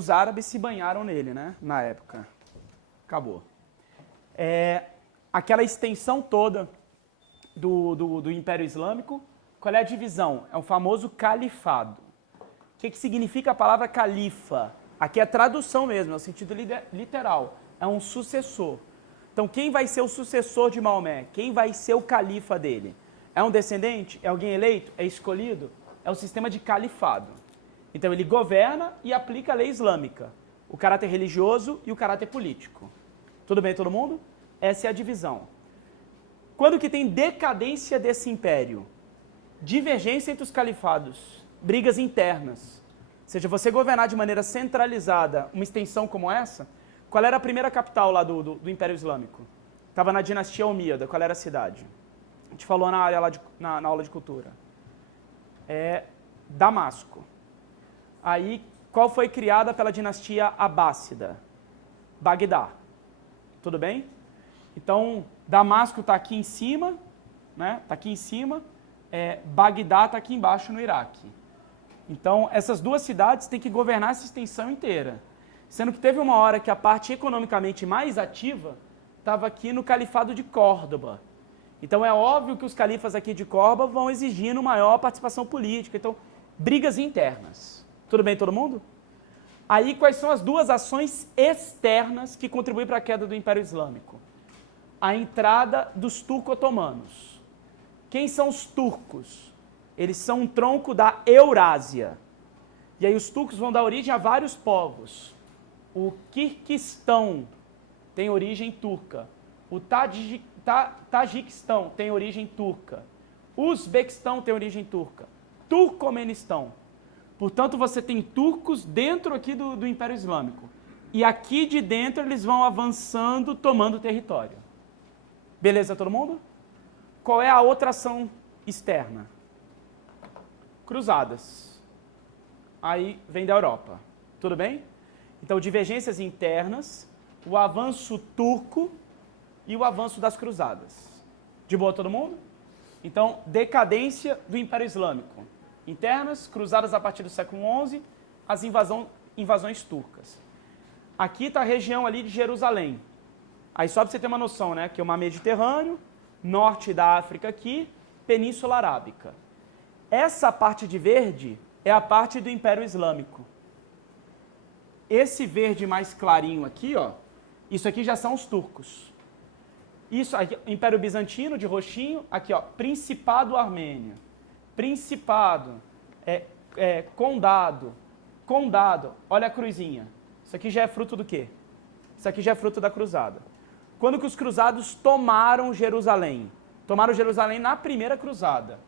os árabes se banharam nele, né? Na época. Acabou. Aquela extensão toda do Império Islâmico, qual é a divisão? É o famoso califado. O que significa a palavra califa? Aqui é a tradução mesmo, é o sentido literal. É um sucessor. Então, quem vai ser o sucessor de Maomé? Quem vai ser o califa dele? É um descendente? É alguém eleito? É escolhido? É o sistema de califado. Então, ele governa e aplica a lei islâmica. O caráter religioso e o caráter político. Tudo bem, todo mundo? Essa é a divisão. Quando que tem decadência desse império? Divergência entre os califados, brigas internas. Ou seja, você governar de maneira centralizada uma extensão como essa, qual era a primeira capital lá do Império Islâmico? Estava na dinastia Omíada, qual era a cidade? A gente falou na área lá na aula de cultura. Damasco. Aí, qual foi criada pela dinastia Abássida? Bagdá. Tudo bem? Então, Damasco está aqui em cima, né? Está aqui em cima. Bagdá está aqui embaixo no Iraque. Então, essas duas cidades têm que governar essa extensão inteira. Sendo que teve uma hora que a parte economicamente mais ativa estava aqui no Califado de Córdoba. Então, é óbvio que os califas aqui de Córdoba vão exigindo maior participação política. Então, brigas internas. Tudo bem, todo mundo? Aí, quais são as duas ações externas que contribuem para a queda do Império Islâmico? A entrada dos turco-otomanos. Quem são os turcos? Eles são um tronco da Eurásia. E aí os turcos vão dar origem a vários povos. O Quirquistão tem origem turca. O Tajiquistão tem origem turca. O Uzbequistão tem origem turca. Turcomenistão. Portanto, você tem turcos dentro aqui do Império Islâmico. E aqui de dentro eles vão avançando, tomando território. Beleza, todo mundo? Qual é a outra ação externa? Cruzadas. Aí vem da Europa. Tudo bem? Então, divergências internas, o avanço turco e o avanço das cruzadas. De boa, todo mundo? Então, decadência do Império Islâmico. Internas, cruzadas a partir do século XI, as invasões turcas. Aqui está a região ali de Jerusalém. Aí só para você ter uma noção, né? Que é o Mar Mediterrâneo, norte da África aqui, Península Arábica. Essa parte de verde é a parte do Império Islâmico. Esse verde mais clarinho aqui, ó, isso aqui já são os turcos. Isso aqui, Império Bizantino, de roxinho, aqui, ó, Principado Armênio. Principado, condado, olha a cruzinha. Isso aqui já é fruto do quê? Isso aqui já é fruto da cruzada. Quando que os cruzados tomaram Jerusalém? Tomaram Jerusalém na primeira cruzada.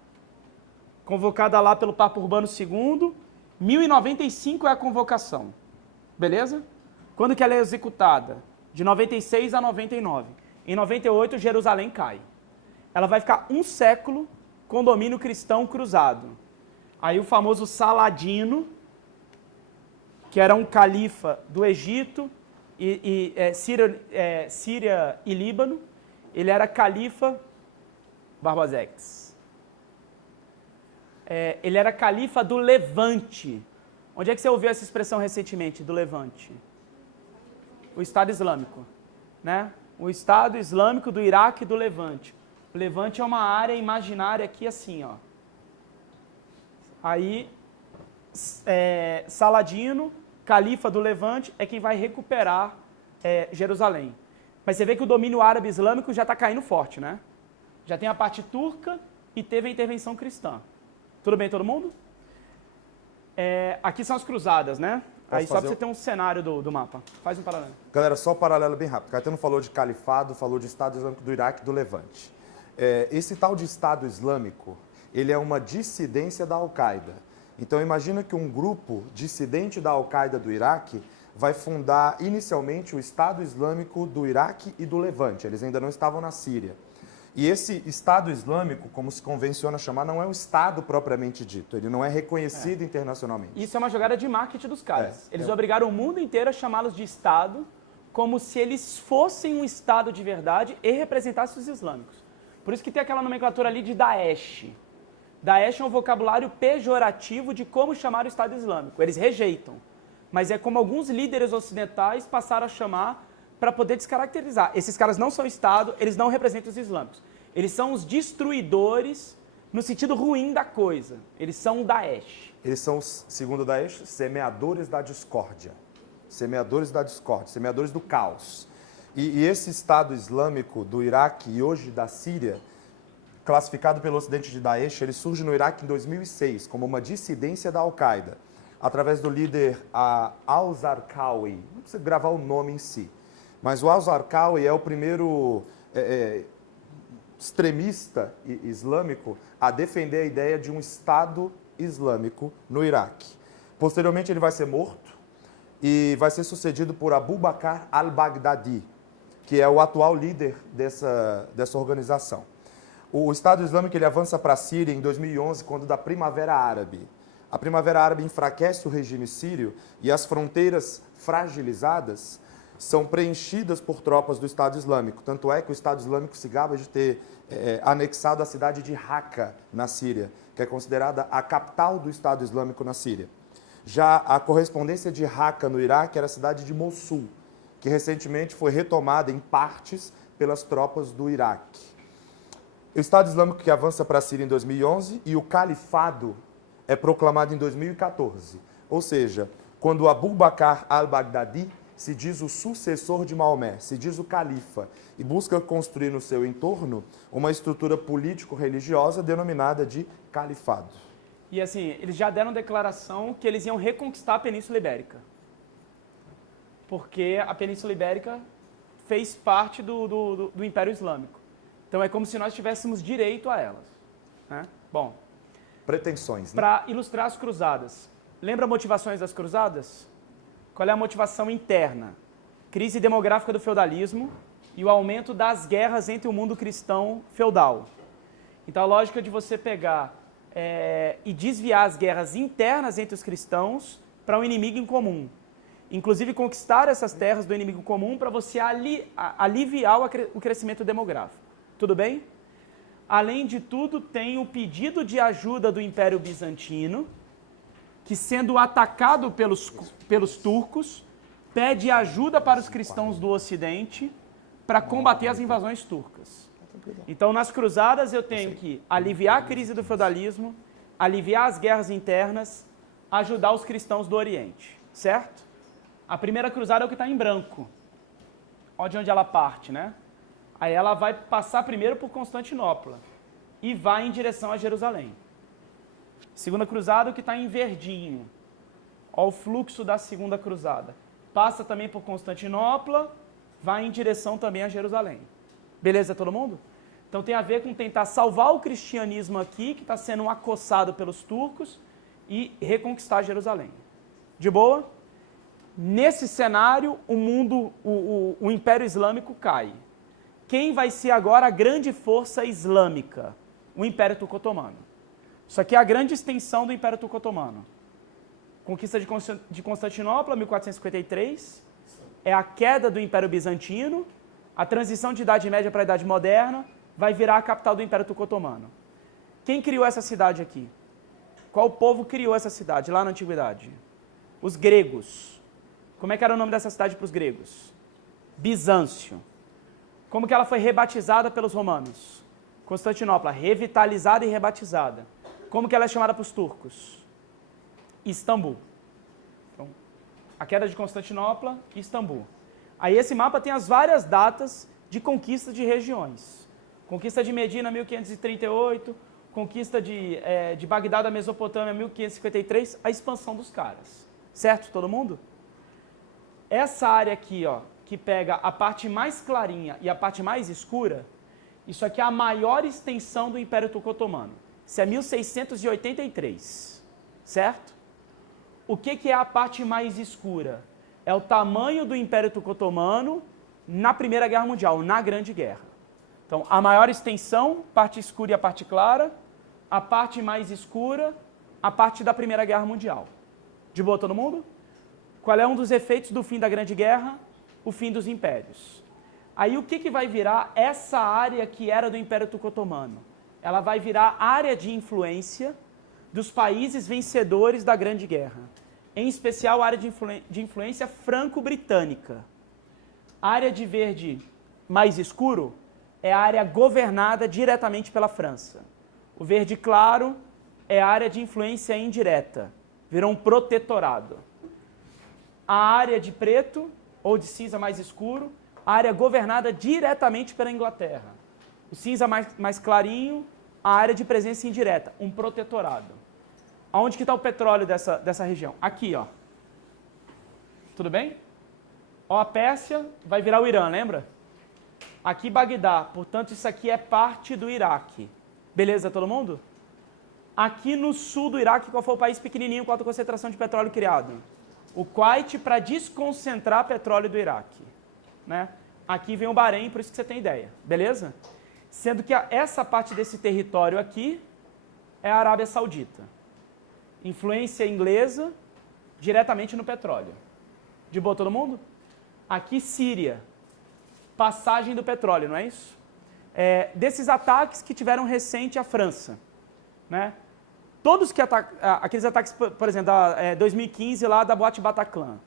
Convocada lá pelo Papa Urbano II, 1095 é a convocação. Beleza? Quando que ela é executada? De 96 a 99. Em 98, Jerusalém cai. Ela vai ficar um século com domínio cristão cruzado. Aí o famoso Saladino, que era um califa do Egito, Síria e Líbano, ele era califa Barbazex. Ele era califa do Levante. Onde é que você ouviu essa expressão recentemente, do Levante? O Estado Islâmico, né? O Estado Islâmico do Iraque e do Levante. O Levante é uma área imaginária aqui assim, ó. Aí, Saladino, califa do Levante, é quem vai recuperar Jerusalém. Mas você vê que o domínio árabe islâmico já está caindo forte, né? Já tem a parte turca e teve a intervenção cristã. Tudo bem, todo mundo? Aqui são as cruzadas, né? Aí só para você ter um cenário do mapa. Faz um paralelo. Galera, só um paralelo bem rápido. Caetano falou de califado, falou de Estado Islâmico do Iraque e do Levante. Esse tal de Estado Islâmico, ele é uma dissidência da Al-Qaeda. Então imagina que um grupo dissidente da Al-Qaeda do Iraque vai fundar inicialmente o Estado Islâmico do Iraque e do Levante. Eles ainda não estavam na Síria. E esse Estado Islâmico, como se convenciona chamar, não é um Estado propriamente dito. Ele não é reconhecido internacionalmente. Isso é uma jogada de marketing dos caras. Eles obrigaram o mundo inteiro a chamá-los de Estado, como se eles fossem um Estado de verdade e representassem os islâmicos. Por isso que tem aquela nomenclatura ali de Daesh. Daesh é um vocabulário pejorativo de como chamar o Estado Islâmico. Eles rejeitam. mas é como alguns líderes ocidentais passaram a chamar para poder descaracterizar. Esses caras não são Estado, eles não representam os islâmicos. Eles são os destruidores no sentido ruim da coisa. Eles são o Daesh. Eles são, segundo o Daesh, semeadores da discórdia. Semeadores da discórdia, semeadores do caos. E esse Estado Islâmico do Iraque e hoje da Síria, classificado pelo Ocidente de Daesh, ele surge no Iraque em 2006 como uma dissidência da Al-Qaeda, através do líder al-Zarqawi. Não precisa gravar o nome em si, mas o al-Zarqawi é o primeiro extremista islâmico a defender a ideia de um Estado Islâmico no Iraque. Posteriormente ele vai ser morto e vai ser sucedido por Abu Bakr al-Baghdadi, que é o atual líder dessa organização. O Estado Islâmico ele avança para a Síria em 2011, quando da Primavera Árabe. A Primavera Árabe enfraquece o regime sírio e as fronteiras fragilizadas são preenchidas por tropas do Estado Islâmico. Tanto é que o Estado Islâmico se gaba de ter anexado a cidade de Raqqa, na Síria, que é considerada a capital do Estado Islâmico na Síria. Já a correspondência de Raqqa, no Iraque, era a cidade de Mossul, que recentemente foi retomada em partes pelas tropas do Iraque. O Estado Islâmico que avança para a Síria em 2011 e o Califado é proclamado em 2014. Ou seja, quando Abu Bakr al-Baghdadi se diz o sucessor de Maomé, se diz o califa, e busca construir no seu entorno uma estrutura político-religiosa denominada de califado. E assim, eles já deram declaração que eles iam reconquistar a Península Ibérica. Porque a Península Ibérica fez parte do Império Islâmico. Então é como se nós tivéssemos direito a elas. Né? Bom, pretensões, né? Para ilustrar as cruzadas. Lembra motivações das cruzadas? Qual é a motivação interna? Crise demográfica do feudalismo e o aumento das guerras entre o mundo cristão feudal. Então a lógica de você pegar e desviar as guerras internas entre os cristãos para um inimigo em comum. Inclusive conquistar essas terras do inimigo comum para você aliviar o crescimento demográfico. Tudo bem? Além de tudo, tem o pedido de ajuda do Império Bizantino, que sendo atacado pelos turcos, pede ajuda para os cristãos do Ocidente para combater as invasões turcas. Então, nas cruzadas, eu tenho que aliviar a crise do feudalismo, aliviar as guerras internas, ajudar os cristãos do Oriente, certo? A primeira cruzada é o que está em branco, de onde ela parte, né? Aí ela vai passar primeiro por Constantinopla e vai em direção a Jerusalém. Segunda cruzada, o que está em verdinho. Olha o fluxo da segunda cruzada. Passa também por Constantinopla, vai em direção também a Jerusalém. Beleza, todo mundo? Então tem a ver com tentar salvar o cristianismo aqui, que está sendo acossado pelos turcos, e reconquistar Jerusalém. De boa? Nesse cenário, o Império Islâmico cai. Quem vai ser agora a grande força islâmica? O Império Turco-Otomano. Isso aqui é a grande extensão do Império Turco-Otomano. Conquista de Constantinopla, 1453, é a queda do Império Bizantino, a transição de Idade Média para a Idade Moderna, vai virar a capital do Império Turco-Otomano. Quem criou essa cidade aqui? Qual povo criou essa cidade lá na Antiguidade? Os gregos. Como é que era o nome dessa cidade para os gregos? Bizâncio. Como que ela foi rebatizada pelos romanos? Constantinopla, revitalizada e rebatizada. Como que ela é chamada para os turcos? Istambul. Então, a queda de Constantinopla e Istambul. Aí esse mapa tem as várias datas de conquista de regiões. Conquista de Medina, 1538, conquista de Bagdá da Mesopotâmia, 1553, a expansão dos caras. Certo, todo mundo? Essa área aqui, que pega a parte mais clarinha e a parte mais escura, isso aqui é a maior extensão do Império Turco-Otomano. Isso é 1683, certo? O que é a parte mais escura? É o tamanho do Império Turco-Otomano na Primeira Guerra Mundial, na Grande Guerra. Então, a maior extensão, parte escura e a parte clara, a parte mais escura, a parte da Primeira Guerra Mundial. De boa, todo mundo? Qual é um dos efeitos do fim da Grande Guerra? O fim dos impérios. Aí o que vai virar essa área que era do Império Turco-Otomano? Ela vai virar área de influência dos países vencedores da Grande Guerra. em especial a área de influência franco-britânica. A área de verde mais escuro é a área governada diretamente pela França. O verde claro é a área de influência indireta, virou um protetorado. A área de preto, ou de cinza mais escuro, a área governada diretamente pela Inglaterra. O cinza mais clarinho, a área de presença indireta, um protetorado. Aonde que está o petróleo dessa região? Aqui, ó. Tudo bem? Ó, a Pérsia vai virar o Irã, lembra? Aqui Bagdá, portanto isso aqui é parte do Iraque. Beleza, todo mundo? Aqui no sul do Iraque, qual foi o país pequenininho com alta concentração de petróleo criado? O Kuwait, para desconcentrar petróleo do Iraque. Né? Aqui vem o Bahrein, por isso que você tem ideia. Beleza? Sendo que essa parte desse território aqui é a Arábia Saudita. Influência inglesa diretamente no petróleo. De boa todo mundo? Aqui Síria. Passagem do petróleo, não é isso? Desses ataques que tiveram recente a França. Né? Todos aqueles ataques, por exemplo, da 2015 lá da Boate Bataclan.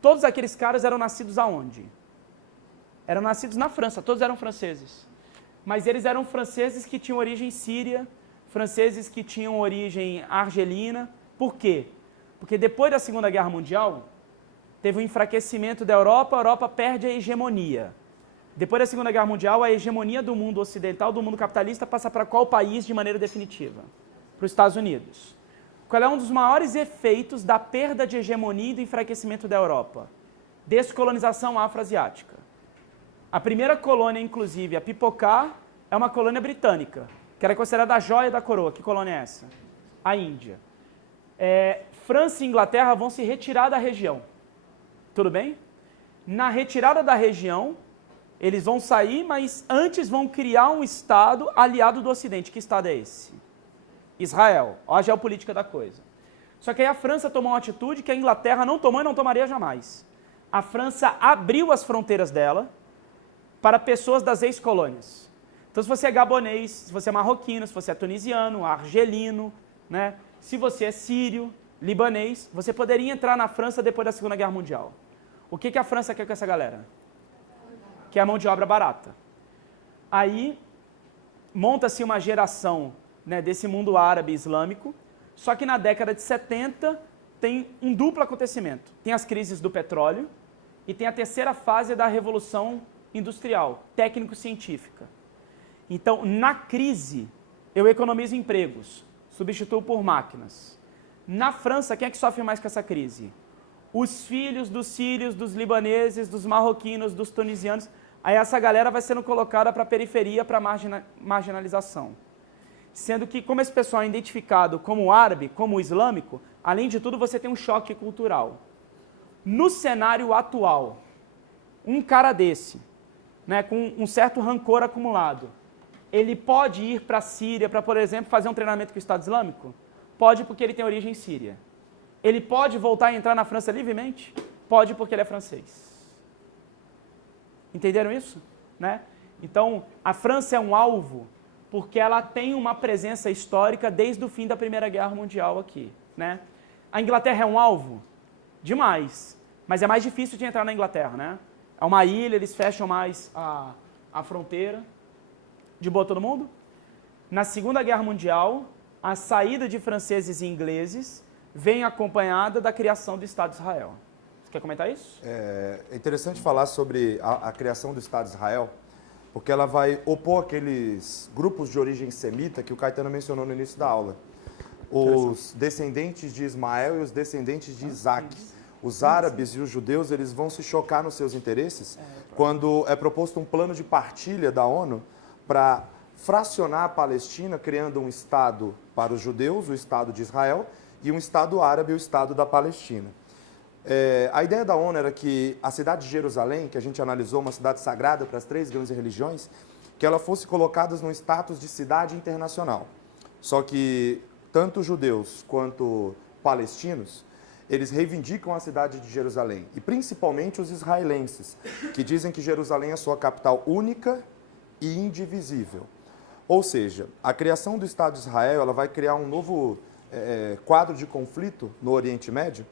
Todos aqueles caras eram nascidos aonde? Eram nascidos na França, todos eram franceses. Mas eles eram franceses que tinham origem síria, franceses que tinham origem argelina. Por quê? Porque depois da Segunda Guerra Mundial, teve um enfraquecimento da Europa, a Europa perde a hegemonia. Depois da Segunda Guerra Mundial, a hegemonia do mundo ocidental, do mundo capitalista, passa para qual país de maneira definitiva? Para os Estados Unidos. Qual é um dos maiores efeitos da perda de hegemonia e do enfraquecimento da Europa? Descolonização afroasiática. A primeira colônia, inclusive, a pipocar, é uma colônia britânica, que era considerada a joia da coroa. Que colônia é essa? A Índia. França e Inglaterra vão se retirar da região. Tudo bem? Na retirada da região, eles vão sair, mas antes vão criar um Estado aliado do Ocidente. Que Estado é esse? Israel. Olha a geopolítica da coisa. Só que aí a França tomou uma atitude que a Inglaterra não tomou e não tomaria jamais. A França abriu as fronteiras dela para pessoas das ex-colônias. Então, se você é gabonês, se você é marroquino, se você é tunisiano, argelino, né? Se você é sírio, libanês, você poderia entrar na França depois da Segunda Guerra Mundial. O que a França quer com essa galera? Que é a mão de obra barata. Aí, monta-se uma geração, né, desse mundo árabe islâmico, só que na década de 70 tem um duplo acontecimento. Tem as crises do petróleo e tem a terceira fase da Revolução Industrial, técnico-científica. Então, na crise, eu economizo empregos, substituo por máquinas. Na França, quem é que sofre mais com essa crise? Os filhos dos sírios, dos libaneses, dos marroquinos, dos tunisianos. Aí essa galera vai sendo colocada para a periferia, para a marginalização. Sendo que, como esse pessoal é identificado como árabe, como islâmico, além de tudo, você tem um choque cultural. No cenário atual, um cara desse, né, com um certo rancor acumulado, ele pode ir para a Síria para, por exemplo, fazer um treinamento com o Estado Islâmico? Pode, porque ele tem origem síria. Ele pode voltar a entrar na França livremente? Pode, porque ele é francês. Entenderam isso? Né? Então, a França é um alvo porque ela tem uma presença histórica desde o fim da Primeira Guerra Mundial aqui. Né? A Inglaterra é um alvo? Demais. Mas é mais difícil de entrar na Inglaterra. Né? É uma ilha, eles fecham mais a fronteira. De boa todo mundo? Na Segunda Guerra Mundial, a saída de franceses e ingleses vem acompanhada da criação do Estado de Israel. Você quer comentar isso? É interessante falar sobre a criação do Estado de Israel, porque ela vai opor aqueles grupos de origem semita que o Caetano mencionou no início da aula. Os descendentes de Ismael e os descendentes de Isaac. Os árabes e os judeus, eles vão se chocar nos seus interesses quando é proposto um plano de partilha da ONU para fracionar a Palestina, criando um Estado para os judeus, o Estado de Israel, e um Estado árabe, o Estado da Palestina. A ideia da ONU era que a cidade de Jerusalém, que a gente analisou, uma cidade sagrada para as 3 grandes religiões, que ela fosse colocada no status de cidade internacional. Só que tanto judeus quanto palestinos, eles reivindicam a cidade de Jerusalém, e principalmente os israelenses, que dizem que Jerusalém é sua capital única e indivisível. Ou seja, a criação do Estado de Israel ela vai criar um novo quadro de conflito no Oriente Médio,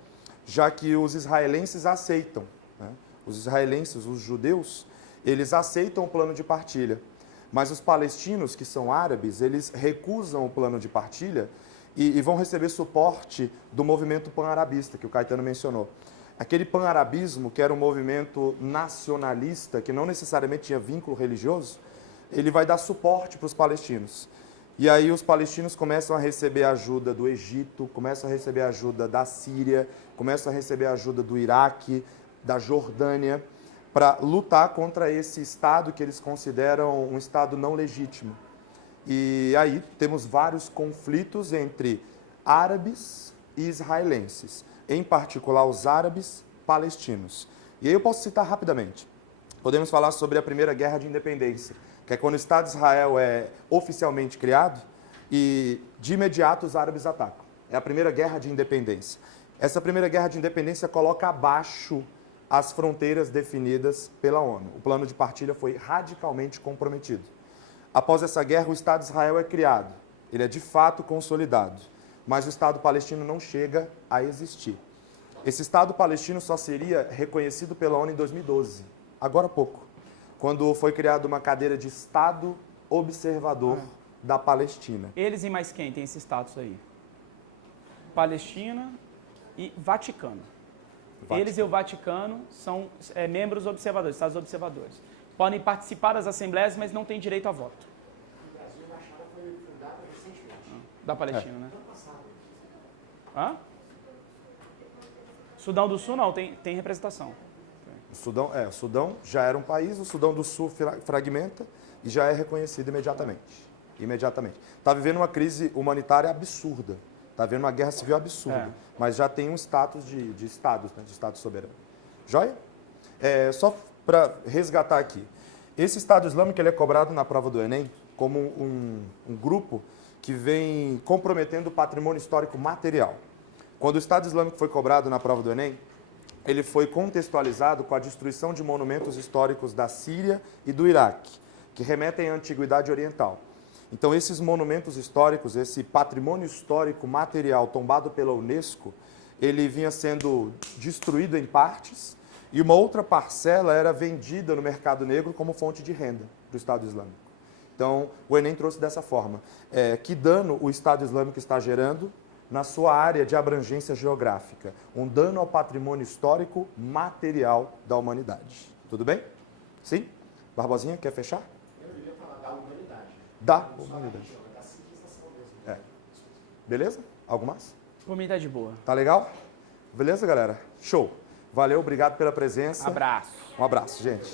já que os israelenses aceitam, né? Os israelenses, os judeus, eles aceitam o plano de partilha. Mas os palestinos, que são árabes, eles recusam o plano de partilha e vão receber suporte do movimento pan-arabista, que o Caetano mencionou. Aquele pan-arabismo, que era um movimento nacionalista, que não necessariamente tinha vínculo religioso, ele vai dar suporte para os palestinos. E aí os palestinos começam a receber ajuda do Egito, começam a receber ajuda da Síria, começam a receber ajuda do Iraque, da Jordânia, para lutar contra esse Estado que eles consideram um Estado não legítimo. E aí temos vários conflitos entre árabes e israelenses, em particular os árabes palestinos. E aí eu posso citar rapidamente. Podemos falar sobre a Primeira Guerra de Independência, que é quando o Estado de Israel é oficialmente criado e de imediato os árabes atacam. É a Primeira Guerra de Independência. Essa Primeira Guerra de Independência coloca abaixo as fronteiras definidas pela ONU. O plano de partilha foi radicalmente comprometido. Após essa guerra, o Estado de Israel é criado. Ele é de fato consolidado. Mas o Estado palestino não chega a existir. Esse Estado palestino só seria reconhecido pela ONU em 2012, agora há pouco, quando foi criada uma cadeira de Estado observador da Palestina. Eles e mais quem tem esse status aí? Palestina e Vaticano. Eles e o Vaticano são membros observadores, Estados observadores. Podem participar das assembleias, mas não têm direito a voto. O Brasil, a embaixada foi fundada recentemente. Da Palestina, né? Ano passado. Hã? Sudão do Sul não, tem representação. O Sudão já era um país, o Sudão do Sul fragmenta e já é reconhecido imediatamente. Está vivendo uma crise humanitária absurda. Está vivendo uma guerra civil absurda. Mas já tem um status de Estado, né, de Estado soberano. Joia? Só para resgatar aqui. Esse Estado Islâmico ele é cobrado na prova do Enem como um grupo que vem comprometendo o patrimônio histórico material. Quando o Estado Islâmico foi cobrado na prova do Enem, ele foi contextualizado com a destruição de monumentos históricos da Síria e do Iraque, que remetem à antiguidade oriental. Então, esses monumentos históricos, esse patrimônio histórico material tombado pela Unesco, ele vinha sendo destruído em partes e uma outra parcela era vendida no mercado negro como fonte de renda do Estado Islâmico. Então, o Enem trouxe dessa forma. Que dano o Estado Islâmico está gerando na sua área de abrangência geográfica? Um dano ao patrimônio histórico material da humanidade. Tudo bem? Sim? Barbosinha, quer fechar? Eu iria falar da humanidade. Da humanidade. Da civilização mesmo. Beleza? Algo mais? Comunidade boa. Tá legal? Beleza, galera? Show. Valeu, obrigado pela presença. Abraço. Um abraço, gente.